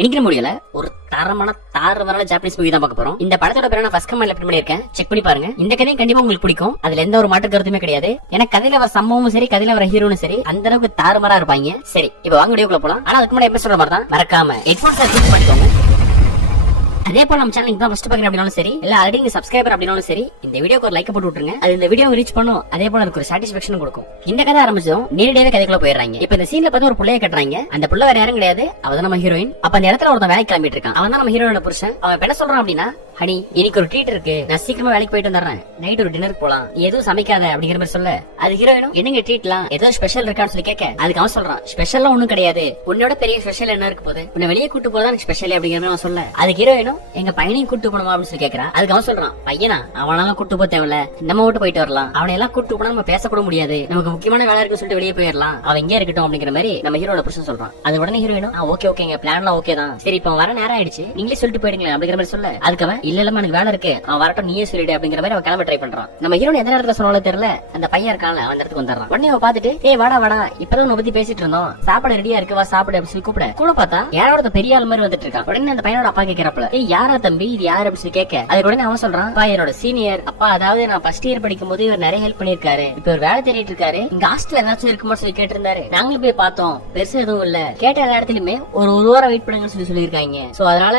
இனிக்கிற முடியல ஒரு தரமான தாறுமாறான ஜாப்பனீஸ் மூவி தான் பார்க்க போறோம். இந்த படத்தோட பேரை நான் ஃபர்ஸ்ட் கமெண்ட்ல பின் பண்ணிருக்கேன், செக் பண்ணி பாருங்க. இந்த கதையும் கண்டிப்பா உங்களுக்கு பிடிக்கும், அதுல எந்த ஒரு மாற்று கருத்துமே கிடையாது. ஏன்னா கதையில வர சம்பவமும் சரி, கதையில வர ஹீரோனும் சரி, அந்த அளவுக்கு தாறுமாறா இருப்பாங்க. சரி, இப்ப வாங்க வீடியோக்குள்ள போலாம். ஆனா அதுக்கு முன்னாடி எப்படி சொல்ற மாதிரி தான் மறக்காம ஹெட்போன்ஸ் யூஸ் பண்ணிக்கோங்க. அதே போல நம்ம சேனல் தான் ஃபர்ஸ்ட் பாக்குறீங்க அப்படினாலும் சரி, இல்ல ஆல்ரெடி நீங்க சப்ஸ்கிரைபர் அப்படினாலும் சரி, இந்த வீடியோக்கு ஒரு லைக் போட்டு விட்டுருங்க. அது இந்த வீடியோ ரீச் பண்ணும், அதே போல எனக்கு ஒரு சாட்டிஸ்ஃபேக்ஷன் கொடுக்கும். இந்த கதை ஆரம்பிச்சதும் நேரடியாவே கதைக்குள்ள போயிடுறாங்க. இப்ப இந்த சீன்ல பார்த்து ஒரு புள்ளைய கட்டுறாங்க. அந்த புள்ள வேற யாரும் கிடையாது, அவதான் நம்ம ஹீரோயின். அப்ப அந்த இடத்துல ஒருத்தன் வேலைக்கு கிளம்பிட்டு இருக்கான். அவன் தான் நம்ம ஹீரோனோட புருஷன். அவன் என்ன சொல்றான் அப்படின்னா, ஹனி இன்னைக்கு ஒரு ட்ரீட் இருக்கு, நான் சீக்கிரமா வேலைக்கு போயிட்டு வந்துடுறேன், நைட் ஒரு டின்னருக்கு போலாம், எதுவும் சமைக்காத அப்படிங்கிற மாதிரி சொல்ல, அது ஹீரோயினும் என்னங்க ட்ரீட்லாம் ஏதோ ஸ்பெஷல் இருக்கான்னு சொல்லி கேட்க, அதுக்கு அவன் சொல்றான் ஸ்பெஷல்லாம் ஒண்ணும் கிடையாது, உன்னோட பெரிய ஸ்பெஷல் என்ன இருக்கு போது, உன்னை வெளியே கூட்டு போதான் எனக்கு ஸ்பெஷல் அப்படிங்கிற மாதிரி அவன் சொல்ல, அது ஹீரோயினும் எங்க பையனையும் கூட்டு போனோமா அப்படின்னு சொல்லி கேட்கறான். அதுக்கு அவன் சொல்றான் பையனா அவனாலும் கூட்டு போக தேவையில்ல, நம்ம விட்டு போயிட்டு வரலாம், அவனை எல்லாம் கூட்டு போனா நம்ம பேசக்கூட முடியாது, நமக்கு முக்கியமான வேலை இருக்குன்னு சொல்லிட்டு வெளியே போயிடலாம், அவன் இங்கே இருக்கட்டும் அப்படிங்கிற மாதிரி நம்ம ஹீரோட புருஷன் சொல்றான். அது உடனே ஹீரோயினும் ஓகே ஓகேங்க பிளான்லாம் ஓகே தான், சரி இப்ப வர நேரம் ஆயிடுச்சு, நீங்களே சொல்லிட்டு போயிடுங்களேன் அப்படிங்கிற மாதிரி சொல்ல, அதுக்கு அவன் இல்ல இல்லமா எனக்கு வேலை இருக்கு, அவன் வரட்டும் நீயே சொல்லிடு அப்படிங்கிற மாதிரி அவன் கிளம்ப ட்ரை பண்றான். நம்ம ஹீரோன் எந்த நேரத்துல சொன்னாலும் தெரியல, அந்த பையன் இருக்கான்ல அவன் இடத்துக்கு வந்துடுறான். உடனே அவன் பாத்துட்டு ஏய் வாடா வாடா, இப்பதான் உன்னை பத்தி பேசிட்டு இருந்தோம், சாப்பாடு ரெடியா இருக்கு வா சாப்பிடு அப்படின்னு சொல்லி கூப்பிட, கூட பார்த்தா யாரோட பெரிய ஆள் மாதிரி வந்துட்டு இருக்கான். உடனே அந்த பையனோட அப்பா கேட்கறப்பல ஏய் யாரா தம்பி இது யாரு அப்படின்னு சொல்லி கேட்க, அதுக்கு உடனே அவன் சொல்றான் அப்பா என்னோட சீனியர், அப்பா அதாவது நான் ஃபர்ஸ்ட் இயர் படிக்கும் போது இவர் நிறைய ஹெல்ப் பண்ணிருக்காரு, இப்ப ஒரு வேலை தேடிட்டு இருக்காரு, இங்க ஹாஸ்டல் ஏதாச்சும் இருக்குமா சொல்லி கேட்டிருந்தாரு, நாங்களும் போய் பார்த்தோம் பெருசா எதுவும் இல்ல, கேட்ட எல்லா இடத்துலயுமே ஒரு வாரம் வெயிட் பண்ணுங்கன்னு சொல்லி சொல்லிருக்காங்க, சோ அதனால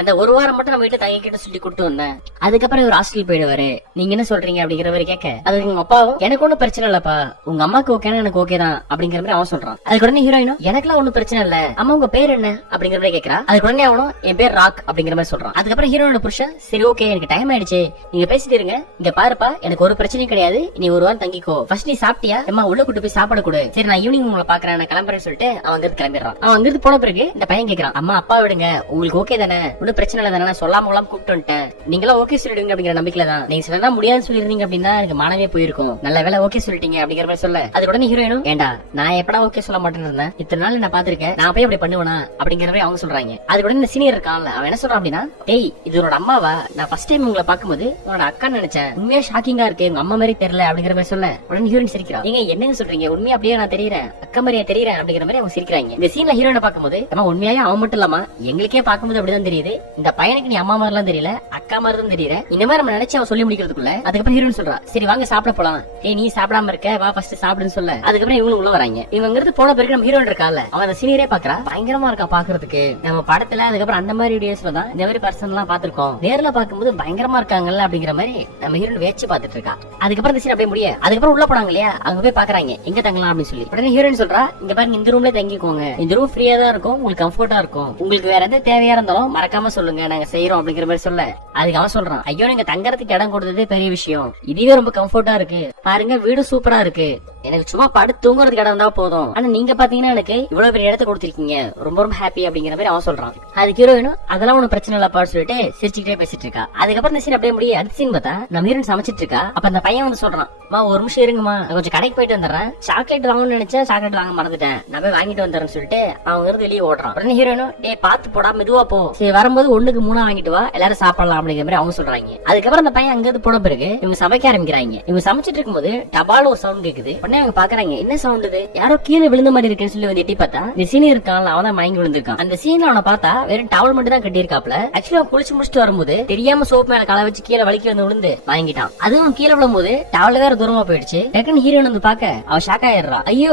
அந்த ஒரு வாரம் மட்டும் நம்ம வீட்டுல தங்கி கிட்ட சொல்லி கூட்டு வந்தேன், அதுக்கப்புறம் இவர் ஹாஸ்டல் போயிடுவாரு, நீங்க என்ன சொல்றீங்க அப்படிங்கிற மாதிரி கேட்க, அதுக்கு உங்க அப்பாவும் எனக்கு ஒன்னும் பிரச்சனை இல்லப்பா, உங்க அம்மாக்கு ஓகேனா எனக்கு ஓகே தான் அப்படிங்கிற மாதிரி அவன் சொல்றான். அதுக்கு உடனே ஹீரோயினும் எனக்குலாம் ஒன்னும் பிரச்சனை இல்ல, அம்மா உங்க பேர் என்ன அப்படிங்கிற மாதிரி கேட்கறா. அதுக்கு உடனே அவனும் என் பேர் ராக் அப்படிங்கிற மாதிரி சொல்றான். அதுக்கப்புறம் ஹீரோயினோட புருஷன் சரி ஓகே எனக்கு டைம் ஆயிடுச்சு, நீங்க பேசிட்டு இருங்க, இங்க பாருப்பா எனக்கு ஒரு பிரச்சனையும் கிடையாது, நீ ஒரு வாரம் தங்கிக்கோ, ஃபர்ஸ்ட் நீ சாப்பிட்டியா, அம்மா உள்ள கூட்டு போய் சாப்பாடு கொடு, சரி நான் ஈவினிங் உங்களை பாக்குறேன் நான் கிளம்புறேன்னு சொல்லிட்டு அவன் அங்கிருந்து கிளம்பிடுறான். அவன் அங்கிருந்து போன பிறகு இந்த பையன் கேட்கறான் அம்மா அப்பா விடுங்க உங்களுக்கு ஓகே தானே, ஒன்னும் பிரச்சனை இல்ல தானே, சொல்லாம கூப்பிட்டு வந்துட்டேன், நீங்களா ஓகே சொல்லிடுங்க அப்படிங்கிற நம்பிக்கையில தான், நீங்க சொல்லலாம் முடியாதுன்னு சொல்லிருந்தீங்க அப்படின்னா எனக்கு மானவே போயிருக்கும், நல்ல வேலை ஓகே சொல்லிட்டீங்க அப்படிங்கிற மாதிரி சொல்ல, அது உடனே ஹீரோயினும் ஏண்டா நான் எப்படா ஓகே சொல்ல மாட்டேன்னு இருந்தேன், இத்தனை நாள் நான் பாத்திருக்கேன், நான் போய் அப்படி பண்ணுவேனா அப்படிங்கிற மாதிரி அவங்க சொல்றாங்க. அது உடனே இந்த சீனியர் இருக்கான்ல அவன் என்ன சொல்றான் அப்படின்னா டேய் இது உன்னோட அம்மாவா, நான் ஃபர்ஸ்ட் டைம் உங்களை பாக்கும்போது உன்னோட அக்கா நினைச்சேன், உண்மையா ஷாக்கிங்கா இருக்கு, உங்க அம்மா மாதிரி தெரியல அப்படிங்கிற மாதிரி சொல்ல, உடனே ஹீரோயின் சிரிக்கிறான் நீங்க என்னங்க சொல்றீங்க, உண்மையா அப்படியே நான் தெரியறேன் அக்கா மாதிரியா தெரியறேன் அப்படிங்கிற மாதிரி அவங்க சிரிக்கிறாங்க. இந்த சீன்ல ஹீரோயினை பாக்கும்போது நம்ம உண்மையா அவன் மட்டும் இல்லாம எங்களுக்கே பாக்கும்போது அப்படிதான் தெரியுது, இந்த பையனுக்கு நீ அம்மா மாதிரி எல்லாம் தெரியல அக்கா மாதிரி தான் தெரியற, இந்த மாதிரி நம்ம நினைச்சு அவன் சொல்லி முடிக்கிறதுக்குள்ள அதுக்கப்புறம் ஹீரோயின் சொல்றா சரி வாங்க சாப்பிட போலாம், ஏய் நீ சாப்பிடாம இருக்க வா ஃபர்ஸ்ட் சாப்பிடுன்னு சொல்ல, அதுக்கப்புறம் இவங்க உள்ள வராங்க. இவங்க இருந்து போன பிறகு நம்ம ஹீரோயின் இருக்கால அவன் அந்த சீனியரே பாக்குறா, பயங்கரமா இருக்கா பாக்குறதுக்கு, நம்ம படத்துல அதுக்கப்புறம் அந்த மாதிரி வீடியோஸ்ல தான் இந்த மாதிரி பர்சன் எல்லாம் பாத்துருக்கோம், நேர்ல பாக்கும்போது பயங்கரமா இருக்காங்கல்ல அப்படிங்கிற மாதிரி நம்ம ஹீரோயின் வேச்சு பாத்துட்டு இருக்கா. அதுக்கப்புறம் இந்த சீன் அப்படியே முடிய அதுக்கப்புறம் உள்ள போனாங்க இல்லையா, அங்க போய் பாக்குறாங்க எங்க தங்கலாம் அப்படின்னு சொல்லி, உடனே ஹீரோயின் சொல்றா இங்க பாருங்க இந்த ரூம்ல தங்கிக்கோங்க, இந்த ரூம் ஃப்ரீயா தான் இருக்கும், உங்களுக்கு கம்ஃபர்ட்டா இருக்கும், உங்களுக்கு வேற எதாவது தேவையா இருந்தாலும் மறக்காம சொல்லுங்க நாங்க செய்யறோம் அப்படிங்கிற மாதிரி சொல்ல, அதுக்கு அவன் சொல்றான் ஐயோ நீங்க தங்கறதுக்கு இடம் கொடுத்ததே பெரிய விஷயம், இதுவே ரொம்ப கம்ஃபர்ட்டா இருக்கு, பாருங்க வீடு சூப்பரா இருக்கு, எனக்கு சும்மா படுத்து தூங்குறதுக்கு இடம் இருந்தா போதும், ஆனா நீங்க பாத்தீங்கன்னா எனக்கு இவ்வளவு பெரிய இடத்த கொடுத்திருக்கீங்க, ரொம்ப ரொம்ப ஹாப்பி அப்படிங்கிற மாதிரி அவன் சொல்றான். அதுக்கு ஹீரோயினும் அதெல்லாம் ஒன்னும் பிரச்சனை இல்லப்பான்னு சொல்லிட்டு சிரிச்சுக்கிட்டே பேசிட்டு இருக்கா. அதுக்கப்புறம் இந்த சீன் அப்படியே முடிய அடுத்த சீன் பார்த்தா நம்ம ஹீரோயின் சமைச்சிட்டு இருக்கா. அப்ப அந்த பையன் வந்து சொல்றான் ஒரு நிமிஷம் இருங்கம்மா கொஞ்சம் கடைக்கு போயிட்டு வந்துடுறேன், சாக்லேட் வாங்கணும்னு நினைச்சேன் சாக்லேட் வாங்க மறந்துட்டேன், நான் போய் வாங்கிட்டு வந்துறேன்னு சொல்லிட்டு அவங்க இருந்து வெளியே ஓடுறான். உடனே ஹீரோயினும் டே பாத்து போடா மெதுவா போ, சரி வரும்போது 1க்கு 3 வாங்கிட்டு வா எல்லாரும் சாப்பிடலாம் அப்படிங்கிற மாதிரி அவங்க சொல்றாங்க. அதுக்கப்புறம் அந்த பையன் அங்கிருந்து போன பிறகு இவங்க சமைக்க ஆரம்பிக்கிறாங்க. இவங்க சமைச்சிட்டு இருக்கும்போது டபால் ஒரு சவுண்ட் கேக்குது. உடனே அவங்க பாக்குறாங்க என்ன சவுண்ட் இது, யாரோ கீழே விழுந்த மாதிரி இருக்குன்னு சொல்லி வந்து எட்டி பார்த்தா இந்த சீனியர் இருக்கான் அவன் தான் மயங்கி விழுந்திருக்கான். அந்த சீன்ல அவனை பார்த்தா வெறும் டவல் மட்டும் தான் கட்டி இருக்காப்ல. ஆக்சுவலா அவன் குளிச்சு முடிச்சுட்டு வரும்போது தெரியாம சோப் மேல கால வச்சு கீழே வலிக்கு வந்து விழுந்து மயங்கிட்டான். அதுவும் கீழே விழும்போது டவல் வேற தூரமா போயிடுச்சு. டக்குன்னு ஹீரோயின் வந்து பாக்க அவன் ஷாக் ஆயிடுறா. ஐயோ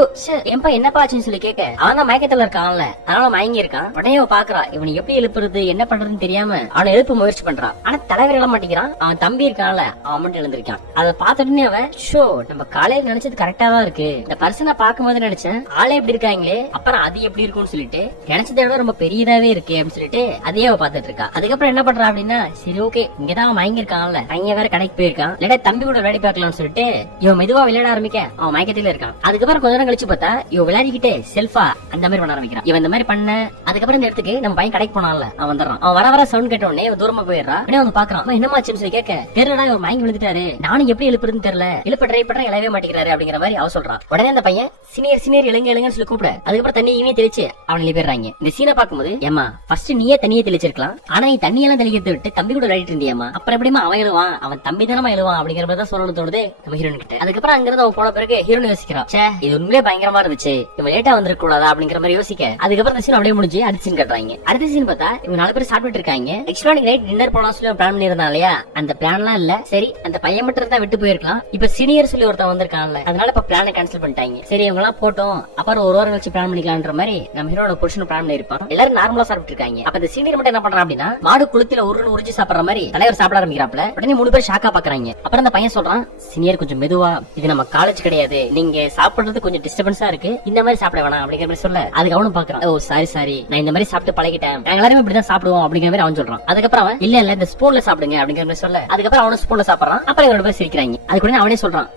ஏன்பா என்னப்பா ஆச்சுன்னு சொல்லி கேட்க அவன் தான் மயக்கத்துல இருக்கான்ல அதனால மயங்கி இருக்கான். உடனே அவன் பாக்குறா இவனை எப்படி எழுப்புறது என்ன பண்றதுன்னு தெரியாம அவனை எழுப்ப முயற்சி பண்றான். ஆனா தலைவர் எழ மாட்டேங்கிறான். அவன் தம்பி இருக்கான்ல அவன் மட்டும் எழுந்திருக்கான். அதை பார்த்துட்டு அவன் ஷோ நம்ம காலையில நினைச்சது கரெக்டா தான் இருக்கு, இந்த பர்சனை பார்க்கும்போது நினைச்சேன் ஆளே எப்படி இருக்காங்களே அப்புறம் அது எப்படி இருக்கும்னு சொல்லிட்டு நினைச்சதை விட ரொம்ப பெரியதாவே இருக்கு அப்படின்னு சொல்லிட்டு அதையே அவ பாத்துட்டு இருக்கா. அதுக்கப்புறம் என்ன பண்றா அப்படின்னா சரி ஓகே இங்கதான் அவன் மயங்கி இருக்கான்ல பையன் வேற கடைக்கு போயிருக்கான் இல்லடா தம்பி கூட விளையாடி பார்க்கலாம்னு சொல்லிட்டு இவன் மெதுவா விளையாட ஆரம்பிக்க அவன் மயக்கத்தில இருக்கான். அதுக்கப்புறம் கொஞ்ச நேரம் கழிச்சு பார்த்தா இவன் விளையாடிக்கிட்டே செல்ஃபா அந்த மாதிரி பண்ண ஆரம்பிக்கிறான். இவன் இந்த மாதிரி பண்ண அதுக்கப்புறம் இந்த இடத்துக்கு நம்ம பையன் கடைக்கு போனான்ல அவன் வந்துடுறான். அவன் வர வர சவுண்ட் கேட்ட உடனே தூரமா போயிடுறான். உடனே வந்து பாக்குறான் என்னமாச்சுன்னு சொல்லி கேட்க தெரியலடா இவன் மயங்கி விழுந்துட்டாரு, நானும் எப்படி எழுப்புறதுன்னு தெரியல, எழுப்ப ட்ரை பண்றேன் எழவே மாட்டேங்கிறாரு அப்படிங்கிற மாதிரி அவ சொல்றான். உடனே அந்த பையன் சீனியர் இளைஞன்னு சொல்லி கூப்பிட அதுக்கப்புறம் தண்ணி இவனே தெளிச்சு அவன் எழுப்பிடுறாங்க. இந்த சீனை பார்க்கும்போது ஏமா ஃபர்ஸ்ட் நீயே தண்ணியை தெளிச்சிருக்கலாம், ஆனா நீ தண்ணியெல்லாம் தெளிக்கிறத விட்டு தம்பி கூட விளையாடிட்டு இருந்தியாமா, அப்புறம் எப்படிமா அவன் எழுவான், அவன் தம்பி தானமா எழுவான் அப்படிங்கிற மாதிரி தான் சொல்லணும் தோணுது நம்ம ஹீரோயின் கிட்ட. அதுக்கப்புறம் அங்கிருந்து அவன் போன பிறகு ஹீரோயின் யோசிக்கிறான், சே இது உண்மையிலே பயங்கரமா இருந்துச்சு, இவன் லேட்டா வந்திருக்க கூடாதா அப்படிங்கிற மாதிரி யோசிக்க. அதுக்கப்புறம் இந்த சீன் அப்படியே முடிஞ்சு அடுத்த சீன் கட்டுறாங்க. அடுத்த சீன் பார்த்தா இவங்க 4 பேர் சாப்பிட்டு இருக்காங்க. ஆக்சுவலா நைட் டின்னர் போலாம் சொல்லி பிளான் பண்ணிருந்தான் இல்லையா, அந்த பிளான்லாம் இல்ல. சரி அந்த பையன் மட்டும் தான் விட்டு போயிருக்கலாம், இப்ப சீனியர் சொல்லி ஒருத்தன் வந்திருக்கான்ல, அதனால இப்ப பிளான கேன்சல் பண்ணிட்டாங்க. சரி இவங்க எல்லாம் போட்டோம், அப்புறம் ஒரு வாரம் கழிச்சு பிளான் பண்ணிக்கலாம்ன்ற மாதிரி நம்ம ஹீரோட புருஷன் பிளான் பண்ணிருப்பான். எல்லாரும் நார்மலா சாப்பிட்டு இருக்காங்க. அப்ப இந்த சீனியர் மட்டும் என்ன பண்றான் அப்படின்னா மாடு குளத்துல உறிஞ்சு சாப்பிடுற மாதிரி தலைவர் சாப்பிட ஆரம்பிக்கிறாப்ல. உடனே 3 பேர் ஷாக்கா பாக்குறாங்க. அப்புறம் அந்த பையன் சொல்றான், சீனியர் கொஞ்சம் மெதுவா, இது நம்ம காலேஜ் கிடையாது, நீங்க சாப்பிடுறது கொஞ்சம் டிஸ்டர்பன்ஸா இருக்கு, இந்த மாதிரி சாப்பிட வேணாம் அப்படிங்கிற மாதிரி சொல்ல. அதுக்கு அவனும் பாக்குறான், ஓ சாரி நான் இந்த மாதிரி சாப்பிட்டு பழகிட்டேன், நாங்க எல்லாரும் இப்படிதான் சாப்பிடுவோம் அப்படிங்கிற மாதிரி அவன் சொல்றான். அதுக்கப்புறம் அவன் இல்ல இந்த ஸ்பூன்ல சாப்பிடுங்க அப்படிங்கிற மாதிரி சொல்ல. அதுக்கப்புறம் அவனும் ஸ்பூன்ல சாப்பிடுறான். அப்புறம் இவரோட பேர் சிரிக்கிறாங்க. அதுக்கு அவனே சொல்றான்,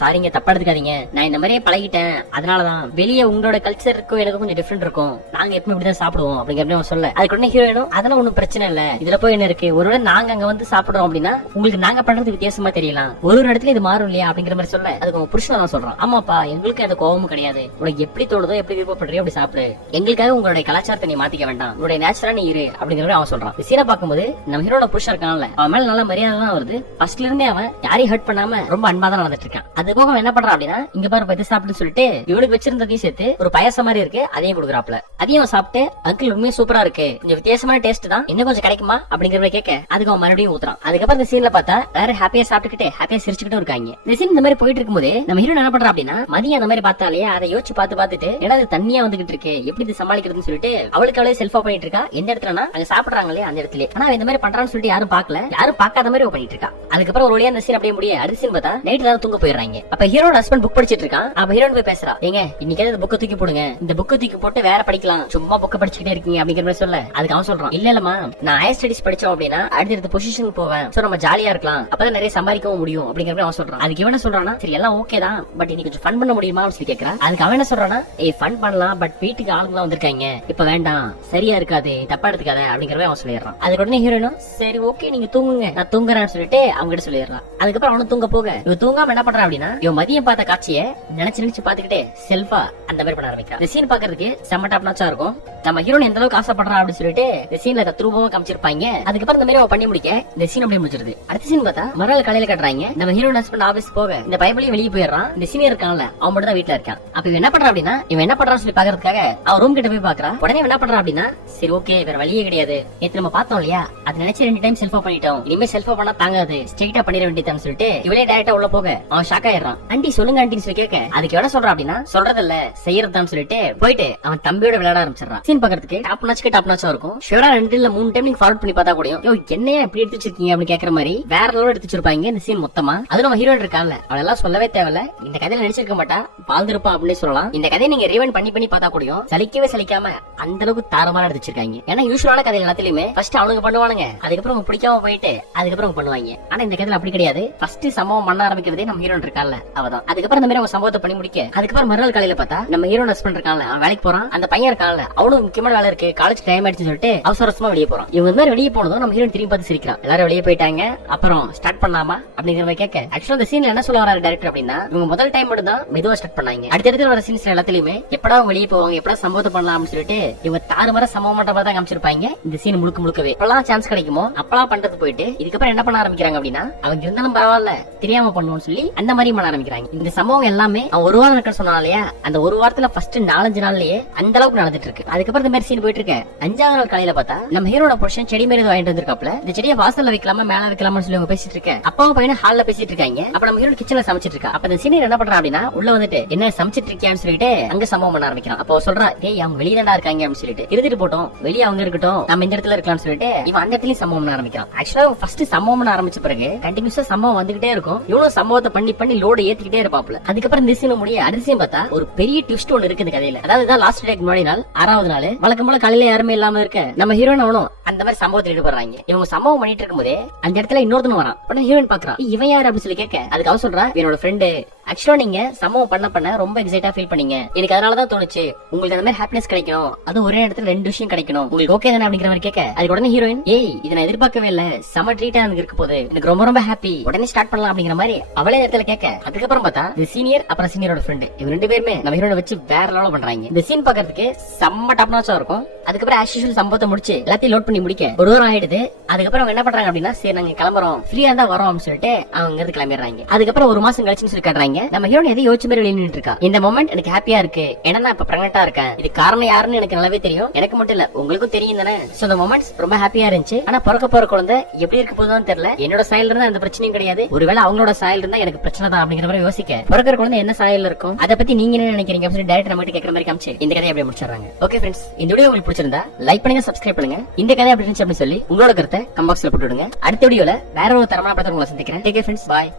சாரிங்க தப்பா எடுத்துக்காதீங்க, நான் இந்த மாதிரியே பழகிட்டேன், அதனாலதான் வெளியே உங்களோட கல்ச்சருக்கும் எனக்கு கொஞ்சம் டிஃபரெண்ட் இருக்கும், நாங்க எப்பவும் இப்படிதான் சாப்பிடுவோம் அப்படிங்கிற மாதிரி சொல்ல. அதுக்கு உடனே ஹீரோயினும் அதெல்லாம் ஒண்ணும் பிரச்சனை இல்ல, இதுல போய் என்ன இருக்கு, ஒருவேளை நாங்க அங்க வந்து சாப்பிடுறோம் அப்படின்னா உங்களுக்கு நாங்க பண்றது வித்தியாசமா தெரியலாம், ஒரு இடத்துல இது மாறும் இல்லையா அப்படிங்கிற மாதிரி சொல்ல. அதுக்கு உங்க புருஷன் தான் சொல்றான், ஆமாப்பா எங்களுக்கு அந்த கோபமும் கிடையாது, உனக்கு எப்படி தோணுதோ எப்படி விருப்பப்படுறியோ அப்படி சாப்பிடு, எங்களுக்காக உங்களுடைய கலாச்சாரத்தை நீ மாத்திக்க வேண்டாம், உங்களுடைய நேச்சுரா நீ இரு அப்படிங்கிற மாதிரி அவன் சொல்றான். சீனை பார்க்கும்போது நம்ம ஹீரோட புருஷன் இருக்கான்ல, அவன் மேல நல்ல மரியாதை தான் வருது. ஃபர்ஸ்ட்ல இருந்தே அவன் யாரையும் ஹர்ட் பண்ணாம ரொம்ப அன்பா தான் நடந்துட்டு இருக்கான். அது போக என்ன பண்றான் அப்படின்னா, இங்க பாரு பத்தி சாப்பிட்டு சொல்லிட்டு இவனுக்கு வச்சிருந்ததையும் சேர்த்து ஒரு பாயாசம் மாதிரி இருக்கு அதையும் கொடுக்குறாப்ல. அதையும் சாப்பிட்டு அங்கிள் உண்மையா சூப்பரா இருக்கு, கொஞ்சம் வித்தியாசமான டேஸ்ட் தான், இன்னும் கொஞ்சம் கிடைக்குமா அப்படிங்கிற மாதிரி கேட்க. அதுக்கு அவன் மறுபடியும் ஊத்துறான். அதுக்கப்புறம் இந்த சீன்ல பார்த்தா வேற ஹாப்பியா சாப்பிட்டுக்கிட்டு ஹாப்பியா சிரிச்சுக்கிட்டு இருக்காங்க. இந்த சீன் இந்த மாதிரி போயிட்டு இருக்கும்போது நம்ம ஹீரோ என்ன பண்றா அப்படின்னா, மதியம் அந்த மாதிரி பார்த்தாலே அதை யோசிச்சு பார்த்துட்டு ஏன்னா அது தண்ணியா வந்துகிட்டு இருக்கு, எப்படி இது சமாளிக்கிறதுன்னு சொல்லிட்டு அவளுக்கு அவளே செல்ஃபா பண்ணிட்டு இருக்கா. எந்த இடத்துலனா அங்க சாப்பிடுறாங்களே அந்த இடத்துல. ஆனா இந்த மாதிரி பண்றான்னு சொல்லிட்டு யாரும் பாக்கல, யாரும் பார்க்காத மாதிரி பண்ணிட்டு இருக்கா. அதுக்கப்புறம் ஒரு வழியா அந்த சீன் அப்படியே முடிய அடுத்த சீன் பார்த்தா நைட் எல்லாரும் தூங்க போயிடுறாங்க. அப்ப ஹீரோட ஹஸ்பண்ட் புக் படிச்சிட்டு இருக்கான். அப்ப ஹீரோன் போய் பேசுறா, ஏங்க இன்னைக்கு இந்த புக்கை தூக்கி போடுங்க, இந்த புக்கை தூக்கி போட்டு வேற படிக்கலாம், சும்மா புக்கை படிச்சுக்கிட்டே இருக்கீங்க அப்படிங்கிற மாதிரி சொல்ல. அதுக்கு அவன் சொல்றான், இல்லம்மா நான் ஹையர் ஸ்டடிஸ் படிச்சோம் அப்படின்னா அடுத்த பொசிஷனுக்கு போவேன், சோ நம்ம ஜாலியா இருக்கலாம், அப்பதான் நிறைய சம்பாதிக்கவும் முடியும் அப்படிங்கிற மாதிரி அவன் சொல்றான். அதுக்கு இவன் சொல்றானா, சரி எல்லாம் ஓகே தான், பட் இன்னைக்கு கொஞ்சம் ஃபன் பண்ண முடியுமா அப்படின்னு சொல்லி கேட்கறான். அதுக்கு அவன் என்ன சொல்றானா, ஃபன் பண்ணலாம், பட் வீட்டுக்கு ஆளுங்கலாம் வந்திருக்காங்க, இப்ப வேண்டாம், சரியா இருக்காது, தப்பா எடுத்துக்காத அப்படிங்கிற மாதிரி அவன் சொல்லிடுறான். அதுக்கு உடனே ஹீரோனும் சரி ஓகே நீங்க தூங்குங்க, நான் தூங்குறேன்னு சொல்லிட்டு அவங்க கிட்ட சொல்லிடுறான். அதுக்கப்புறம் அவனும் தூங்க போக இவன் தூங்காம என்ன பண்றான் அப்படின்னா, இவன் மதியம் பார்த்த காட்சியை நினைச்சு பாத்துக்கிட்டே செல்ஃபா அந்த மாதிரி பண்ண ஆரம்பிக்கிறான். இந்த சீன் பாக்குறதுக்கு செம்ம டாப் நாச்சா இருக்கும். நம்ம ஹீரோன் எந்த அளவுக்கு ஆசைப்படுறான் அப்படின்னு சொல்லிட்டு இந்த சீன்ல தத்ரூபமா காமிச்சிருப்பாங்க. அதுக்கப்புறம் இந்த மாதிரி அவன் பண்ணி முடிக்க இந்த சீன் அப்படியே முடிச்சிருது. அடுத்த சீன் பார்த்தா மறுநாள் காலையில கட்டுறாங்க. நம்ம ஹீரோன் ஹஸ்பண்ட் ஆபீஸ் போக இந்த பைபிளையும் வெளியே போயிடுறான். இந்த சீனியர் இருக்கான்ல அவன் மட்டும் தான் வீட்டுல இருக்கான். அப்ப இவன் என்ன பண்றான் அப்படின்னா, இவன் என்ன பண்றான்னு சொல்லி பாக்குறதுக்காக அவன் ரூம் கிட்ட போய் பாக்குறான். உடனே என்ன பண்றான் அப்படின்னா, சரி ஓகே வேற வழியே கிடையாது, நேத்து நம்ம பார்த்தோம் இல்லையா, அது நினைச்சு 2 டைம் செல்ஃபா பண்ணிட்டோம், இனிமே செல்ஃபா பண்ணா தாங்காது, ஸ்ட்ரெயிட்டா பண்ணிட வேண்டியதான்னு சொல்லிட்டு இவளே டைரக்டா உள்ள போக அவன் ஷாக் ஆயிடுறான். ஆண்டி சொல்லுங்க ஆண்டின்னு சொல்லி கேட்க அதுக்கு என்ன சொல்றான் அப்படின்னா, சொல்றதில்ல செய்யறதான்னு சொல்லிட்டு போயிட்டு அவன் தம்பியோட விளையாட ஆரம்பிச்சிடறான். சீன் பாக்குறதுக்கு டாப் நாச்சா இருக்கும். ஷூரா 2 இல்ல 3 டைம் நீங்க ஃபார்வர்ட் பண்ணி பார்த்தா கூட என்னையா இப்படி எடுத்து வச்சிருக்கீங்க அப்படின்னு கேட்கற மாதிரி வேற லெவல் எடுத்து வச்சிருப்பாங்க இந்த சீன் மொத்தமா. அது நம்ம ஹீரோயின் இருக்கான்ல அவளெல்லாம் சொல்லவே தேவையில்ல, இந்த கதையில நடிச்சிருக்க மாட்டா, வாழ்ந்திருப்பா அப்படின்னு சொல்லலாம். இந்த கதையை நீங்க ரீவைண்ட் பண்ணி பார்த்தா கூட சலிக்கவே சலிக்காம அந்த அளவுக்கு தாரமா எடுத்து வச்சிருக்காங்க. ஏன்னா யூசுவலான கதையில எல்லாத்துலயுமே ஃபர்ஸ்ட் அவனுக்கு பண்ணுவானுங்க, அதுக்கப்புறம் அவங்க பிடிக்காம போயிட்டு அதுக்கப்புறம் பண்ணுவாங்க. ஆனா இந்த கதையில அப்படி கிடையாது, ஃபர்ஸ்ட் சம்பவம் பண்ண ஆரம்பிக்கிறதே நம்ம ஹீரோயின் இருக்கான்ல அவதான். அதுக்கப்புறம் இந்த மாதிரி அவங்க சம்பவத்தை பண்ணி முடிக்க அதுக்கப்புறம் மறுநாள் காலையில பார்த்தா நம்ம ஹீரோயின் ஹஸ்பண்ட் இருக்கான்ல அவன் வேலைக்கு போறான். அந்த பையன் இருக்கான்ல அவனும் முக்கியமான வேலை இருக்கு, காலேஜ் டைம் ஆயிடுச்சு சொல்லிட்டு அவசரமா வெளியே போறான். இவங்க இந்த மாதிரி வெளியே போனதும் நம்ம ஹீரோயின் திரும்பி பார்த்து சிரிக்கிறான். எல்லாரும் வெளியே போயிட்டாங்க, அப்புறம் ஸ்டார்ட் பண்ணலாமா அப்படிங்கிற மாதிரி கேட்க ஆக்சுவலா இந்த சீன்ல என்ன சொல்ல வராரு டைரக்டர் அப்படின்னா, இவங்க முதல் டைம் மட்டும் தான் மெதுவா ஸ்டார்ட் பண்ணாங்க, அடுத்தடுத்து வர சீன்ஸ் எல்லாத்துலயுமே எப்படா வெளியே போவாங்க, எப்படா சம்பவத்தை பண்ணலாம்னு சொல்லிட்டு இவங்க தாறுமாற சம்பவம் மட்டும் தான் காமிச்சிருப்பாங்க. இந்த சீன் முழுக்கவே எப்பெல்லாம் சான்ஸ் கிடைக்குமோ அப்பெல்லாம் பண்றது போயிட்டு இதுக்கப்புறம் என்ன பண்ண ஆரம்பிக்கிறாங்க அப்படின்னா, அவங்க இருந்தாலும் பரவாயில்ல தெரியாம பண்ணுவோம்னு சொல்லி அந்த மாதிரி பண்ண ஆரம்பிக்கிறாங்க. இந்த சம்பவம் எல்லாமே அவன் ஒரு வாரம் இருக்க சொன்னா இல்லையா, அந்த ஒரு வாரத்துல ஃபர்ஸ்ட் 4-5 நாள்லயே அந்த அளவுக்கு நடந்துட்டு இருக்கு. அதுக்கப்புறம் இந்த மாதிரி சீன் போயிட்டு இருக்கு. 5வது நாள் காலையில பார்த்தா நம்ம ஹீரோட புருஷன் செடி மாதிரி வாங்கிட்டு வந்திருக்காப்ல. இந்த செடியை வாசல்ல வைக்கலாமா மேல வைக்கலாமான்னு சொல்லி அவங்க பேசிட்டு இருக்க. அப்பாவும் பையனும் ஹால்ல பேசிட்டு இருக்காங்க. அப்ப நம்ம ஹீரோ கிச்சன்ல சமைச்சிட்டு இருக்கா. அப்ப இந்த சீனியர் என்ன பண்றான் அப்படின்னா, உள்ள வந்துட்டு என்ன சமைச்சிட்டு இருக்கியான்னு சொல்லிட்டு அங்க சம்பவம் பண்ண ஆரம்பிக்கிறான். அப்போ சொல்றா, டேய் அவங்க வெளியிலடா இருக்காங்க அப்படின்னு சொல்லிட்டு இருந்துட்டு போட்டோம், வெளியே அவங்க இருக்கட்டும், நம்ம இந்த இடத்துல இருக்கலாம்னு சொல்லிட்டு இவன் அந்த இடத்துலயும் சம்பவம் பண்ண ஆரம்பிக்கிறான். ஆக்சுவலா ஃபர்ஸ்ட் சம்பவம் பண்ண ஆரம்பிச்ச பிறகு கண்டினியூஸா சம்பவம் வந்துகிட்டே இருக்கும். இவனும் சம்பவத்தை பண்ணி லோடு ஏத்திக்கிட்டே இருப்பாப்ல. அதுக்கப்புறம் இந்த சீன் முடிய அதிசயம் பார்த்தா ஒரு பெரிய ட்விஸ்ட் ஒன்னு இருக்கு இந்த கதையில. அதாவது லாஸ்ட் டேக்கு முன்னாடி நாள் 6வது நாள் வழக்கம் போல காலையில யாருமே இல்லாம இருக்க நம்ம ஹீரோயின் அவனும் அந்த மாதிரி சம்பவத்தில் ஈடுபடுறாங்க. இவங்க சம்பவம் பண்ணிட்டு இருக்கும் போதே அந்த இடத்துல இன்னொருத்தனும் வரான். உடனே ஹீரோயின் பாக்குறான், இவன் யாரு அப்படின்னு சொல்லி கேட்க அதுக்கு அவ சொல்றா, என்னோட ஃப்ரெண்டு ஆக்சுவலா நீங்க சம்பவம் பண்ண ரொம்ப எக்ஸைட்டா ஃபீல் பண்ணீங்க. எனக்கு அதனாலதான் தோணுச்சு உங்களுக்கு அந்த மாதிரி ஹாப்பினஸ் கிடைக்கணும், அது ஒரே இடத்துல 2 விஷயம் கிடைக்கணும், உங்களுக்கு ஓகே தானே அப்படிங்கிற மாதிரி கேட்க, அதுக்கு உடனே ஹீரோயின் ஏய் இதை நான் எதிர்பார்க்கவே இல்ல, செம ட்ரீட்டா எனக்கு இருக்க போகுது, எனக்கு ரொம்ப ஹாப்பி, உடனே ஸ்டார்ட் பண்ணலாம் அப்படிங்கிற மாதிரி அவளே இடத்துல கேட்க, அதுக்கப்புறம் பார்த்தா இந்த சீனியர் அப்புறம் சீனியரோட ஃப்ரெண்ட் இவங்க 2 பேருமே நம்ம ஹீரோனை வச்சு வேற லெவல் பண்றாங்க. இந்த சீன் பாக்குறதுக்கு செம்ம டாப் நாச்சா இருக்கும். அதுக்கப்புறம் ஆஸ் யூசுவல் சம்பவத்தை முடிச்சு எல்லாத்தையும் லோட் பண்ணி முடிக்க ஒரு வாரம் ஆயிடுது. அதுக்கப்புறம் அவங்க என்ன பண்றாங்க அப்படின்னா, சரி நாங்க கிளம்புறோம், ஃப்ரீயா தான் வரோம் அப்படின்னு சொல்லிட்டு அவங்க இருந்து கிளம்பிடுறாங்க. அதுக்கப்புறம் ஒரு மாசம் கழிச்சுன்னு சொல்லி காட்டுறாங்க நம்ம ஹீரோன் எதை யோசிச்சு மாதிரி வெளியே நின்னுட்டு இருக்கா. இந்த மொமெண்ட் எனக்கு ஹாப்பியா இருக்கு, ஏன்னா நான் இப்ப பிரெக்னெண்டா இருக்கேன், இது காரணம் யாருன்னு எனக்கு நல்லாவே தெரியும், எனக்கு மட்டும் இல்ல உங்களுக்கும் தெரியும் தானே. சோ அந்த மொமெண்ட்ஸ் ரொம்ப ஹாப்பியா இருந்துச்சு. ஆனா பிறக்க போற குழந்தை எப்படி இருக்க போதுன்னு தெரியல. என்னோட சாயல் இருந்தா அந்த பிரச்சனையும் கிடையாது, ஒருவேளை அவங்களோட சாயல் இருந்தா எனக்கு பிரச்சனை தான் அப்படிங்கிற மாதிரி யோசிக்க, பிறக்கிற குழந்தை என்ன சாயல் இருக்கும் அதை பத்தி நீங்க என்ன நினைக்கிறீங்க அப்படின்னு டைரக்டர் நம்ம கேட்கற மாதிரி காமிச்சு இந்த கதையை அப்படியே முடிச்சிடறாங்க. ஓகே ஃப்ரெண்ட்ஸ், இந்த வீடியோ உங்களுக்கு பிடிச்சிருந்தா லைக் பண்ணுங்க, சப்ஸ்கிரைப் பண்ணுங்க. இந்த கதை எப்படி இருந்துச்சு அப்படின்னு சொல்லி உங்களோட கருத்தை கமெண்ட் பாக்ஸ்ல போட்டு விடுங்க. அடுத்த வீடியோல வேற ஒரு தரமான படத்தை உங்களை சந்திக்கிறேன். டேக் கேர் ஃப்ரெண்ட்ஸ், பாய்.